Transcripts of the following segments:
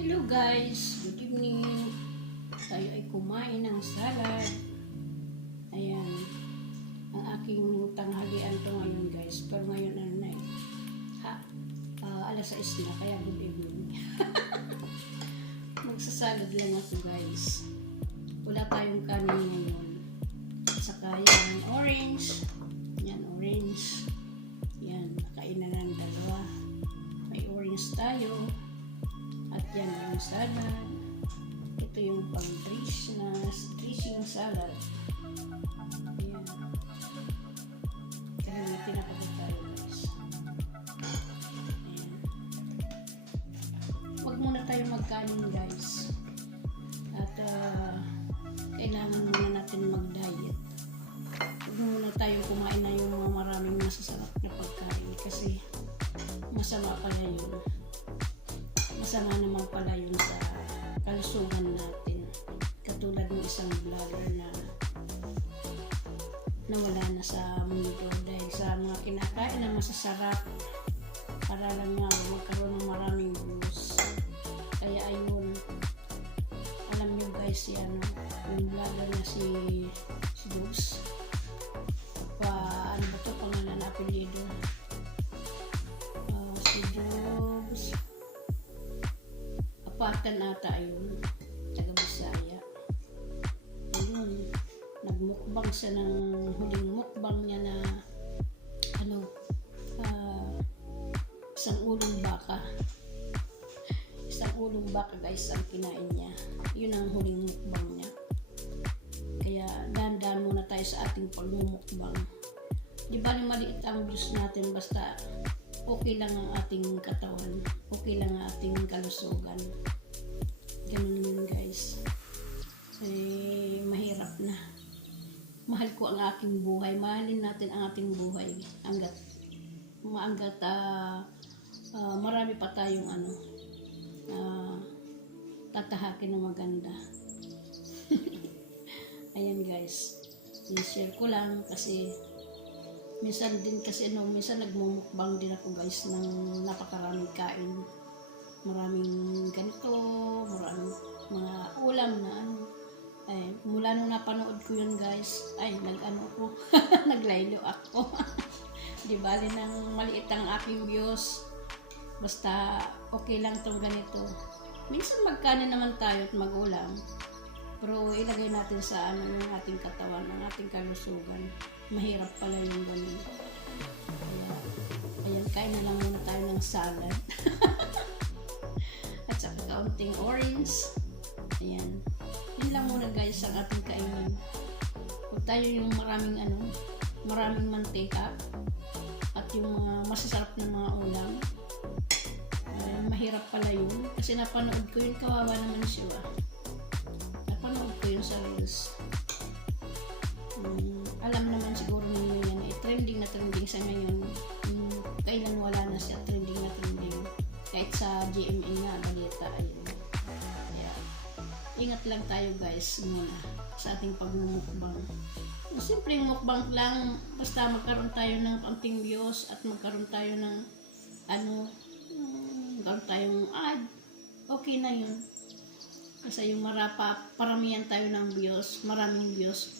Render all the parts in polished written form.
Hello guys, good evening. Tayo ay kumain ng salad. Ayan, ang aking tanghalian to ngayon guys. Pero ngayon ano na eh. Alas 6 na, kaya good evening. Magsasalad lang ako guys. Wala tayong kanin ngayon. Saka yan, orange. Yan, orange. Yan, nakain na ng dalawa. May orange tayo. At yan yung salad. Ito yung pang-dressing salad. Ayan. Kaya may tinapagod tayo guys. Ayan. Huwag muna tayo magkanin guys. At kailangan muna natin mag-diet. Huwag muna tayo kumain na yung mga maraming masasarap na pagkain. Kasi masama pala yun. Masama naman pala yun sa kalusugan natin. Katulad ng isang vlogger na nawala na sa mundo dahil sa mga kinakain na masasarap para lang nga magkaroon ng maraming views. Kaya ayun, alam nyo guys, yung vlogger na si Dubs. Ano ba ito pangalan na apelido? Si Dubs. Apatan ata ayun, taga Bisaya. Ayun, nagmukbang siya ng huling mukbang niya na isang ulong baka. Isang ulong baka guys ang kinain niya. Yun ang huling mukbang niya. Kaya dahan-dahan muna tayo sa ating pagmumukbang. Di ba maliit ang views natin basta okay lang ang ating katawan, okay lang ang ating kalusugan. Ganun yun guys. Mahirap na. Mahal ko ang aking buhay. Mahalin natin ang ating buhay hanggat marami pa tayong tatahakin na maganda. Ayan guys, i-share ko lang kasi minsan nagmumukbang din ako guys ng napakaraming kain. Maraming ganito, maraming mga ulam na mula nung napanood ko yun guys, ako, naglaylo ako. Di bali nang maliit ang aking views, basta okay lang tong ganito. Minsan magkanin naman tayo at mag-ulam, pero ilagay natin sa yung ating katawan, ang ating kalusugan. Mahirap pala yung ganun. Ayan, kain na lang muna tayo ng salad. At saka kaunting orange. Ayan. Yun lang muna guys ang ating kainin. Huwag tayo yung maraming mantika at yung mga masasarap na mga ulam. Mahirap pala yun. Kasi napanood ko yun, kawawa naman siya. Napanood ko yun sa reels. Alam naman siguro ninyo yan, trending na trending sa ngayon. Kailan wala na siya, trending na trending. Kahit sa GMA na, balita, ayun. Kaya, ingat lang tayo guys muna sa ating pagmumukbang. Simpleng mukbang lang, basta magkaroon tayo ng konting views at magkaroon tayo ng magkaroon tayong ad, okay na yun. Kasi yung paramihan tayo ng views, maraming views,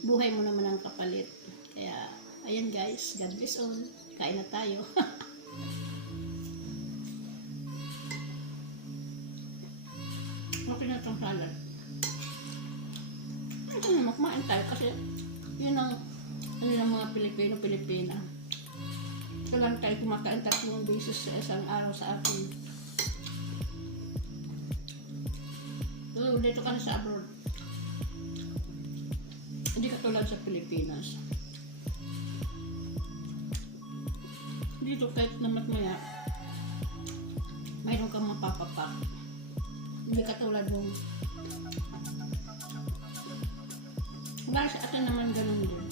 buhay mo naman ang kapalit. Kaya, ayan guys, God bless all. Kain na tayo. Okay na itong salad. Ito na, kumain tayo kasi yun ang mga Pilipino-Pilipina. Ito lang tayo kumakain 3 beses sa isang araw sa atin. Dito ka na sa abroad. Hindi katulad sa Pilipinas. Dito kahit naman maya, mayroon kang mapapapak. Hindi katulad nung para sa atin naman ganun din.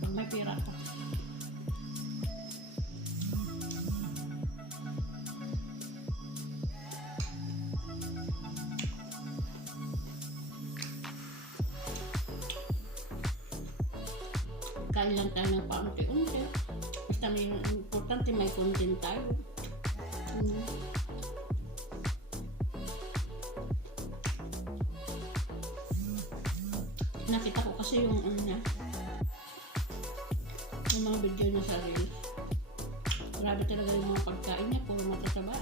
Pag may pira ka. Kain lang tayo ng paunti-unti. Basta may importante may content tayo. Nakita ko kasi yung ano niya, yung mga video niya sa Reels. Grabe talaga yung mga pagkain niya, puro matataba.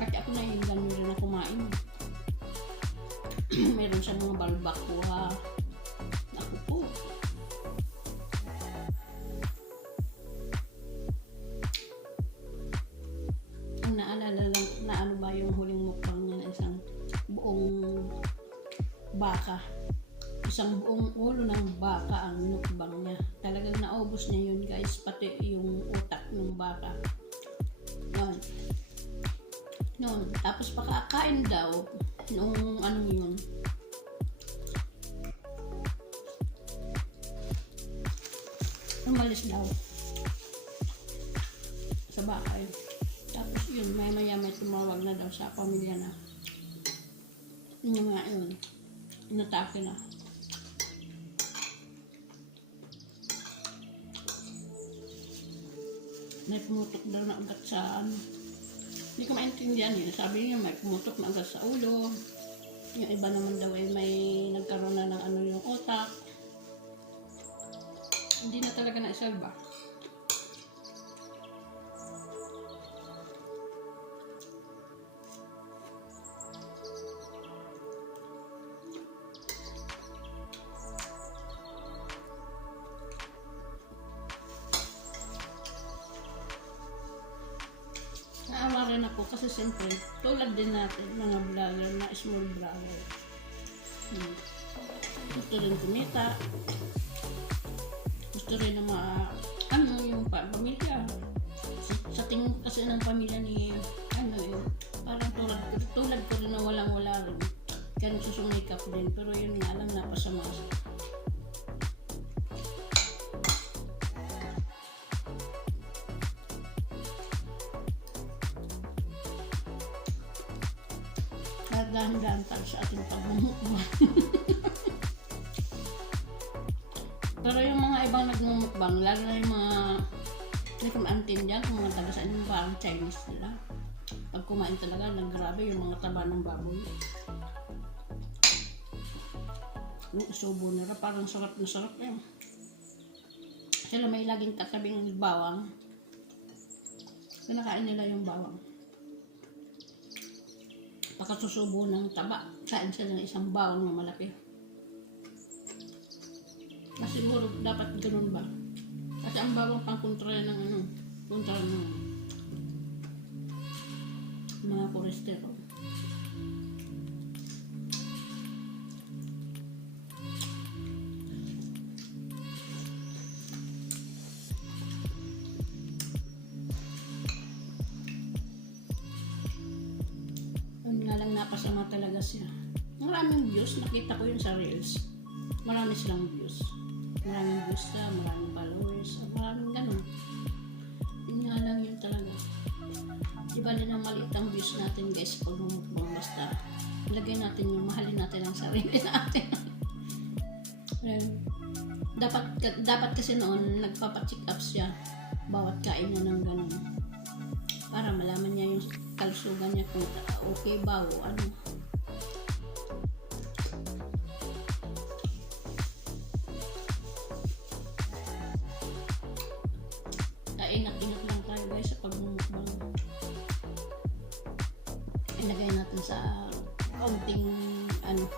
Kasi ako na yung gano'n rin na kumain. Meron siya mga balbakuha. Ako po. Ang naalala lang na ano ba yung huling mukbang niya na isang buong baka. Isang buong ulo ng baka ang mukbang niya. Talagang naubos niya yun guys, pati yung utak ng baka. Noon. Tapos pakakain daw nung ano yun. Umalis daw sa bahay. Tapos yun, maya may tumawag na daw sa pamilya na yun nga yun, inatake na. May pumutok daw na agad sa ano. Hindi ko maintindihan yun. Sabi niya may pumutok na agad sa ulo. Yung iba naman daw ay may nagkaroon na ng ano yung utak. Hindi na talaga naisalba. Naawa rin ako kasi siyempre tulad din natin mga vlogger na small vlogger. Gusto rin kumita. Gusto rin na ano yung pamilya. Sa tingin kasi ng pamilya ni ano parang tulad ko rin na walang-wala rin. Kaya nagsusumikap din pero yun nga lang napasama. Dahan-dahan tayo sa ating pagmumukbang. Pero yung mga ibang nagmumukbang, lalo na yung mga hindi ko maintindihan kung mga taga saan yung parang Chinese nila. Pag kumain talaga, grabe yung mga taba ng baboy. Yung subo nila, parang sarap na sarap eh. Sila may laging katabing bawang. Kinakain nila yung bawang. Pagkasusubo ng taba, kain sila ng isang bawang na malaki. Kasi siguro dapat ganun ba? Kasi ang bawang pang kontra ng ano, kontra ng mga cholesterol. Napasama talaga siya. Maraming views, nakita ko yun sa Reels. Marami silang views. Maraming views siya, maraming followers, maraming ganun. Yun nga lang yun talaga. Iba din ang maliit ang views natin guys pag mumukbang basta. Ilagay natin yung mahalin natin ang sarili natin. dapat kasi noon nagpapacheck up siya bawat kain niya ng ganun. Para malaman niya yung kalusugan niya kung okay ba o ano. Ingat-ingat lang tayo guys sa pagmumukbang. Ilagay natin sa kaunting ano.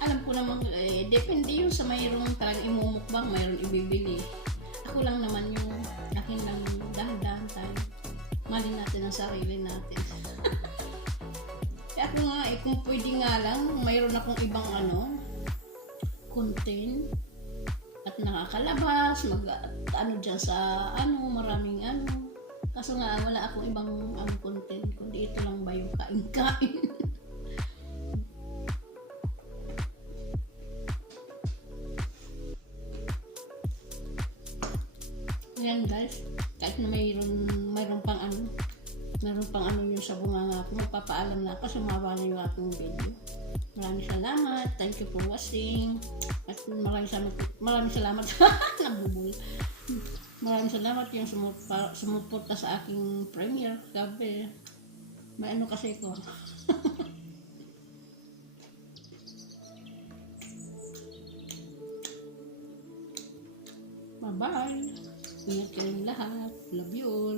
Alam ko naman depende yung sa mayroong talagang imumukbang, mayroong ibibili. Ako lang naman yung akin lang dahan-dahan tayo. Malin natin ang sarili natin. Kaya ako nga, kung pwede nga lang, mayroon akong ibang ano, content at nakakalabas, ano dyan sa ano, maraming ano. Kaso nga, wala akong ibang content, kundi ito lang ba yung kain-kain. Yan guys, kahit na mayroon pang ano yung sa bunganga ko, magpapaalam na ako, sumawa na yung aking video. Maraming salamat, thank you for watching. At maraming salamat nabubul. Maraming salamat yung sumuporta sa aking premiere. Gabi, may ano kasi ko. Bye-bye. Ingat kayong lahat. Love you all.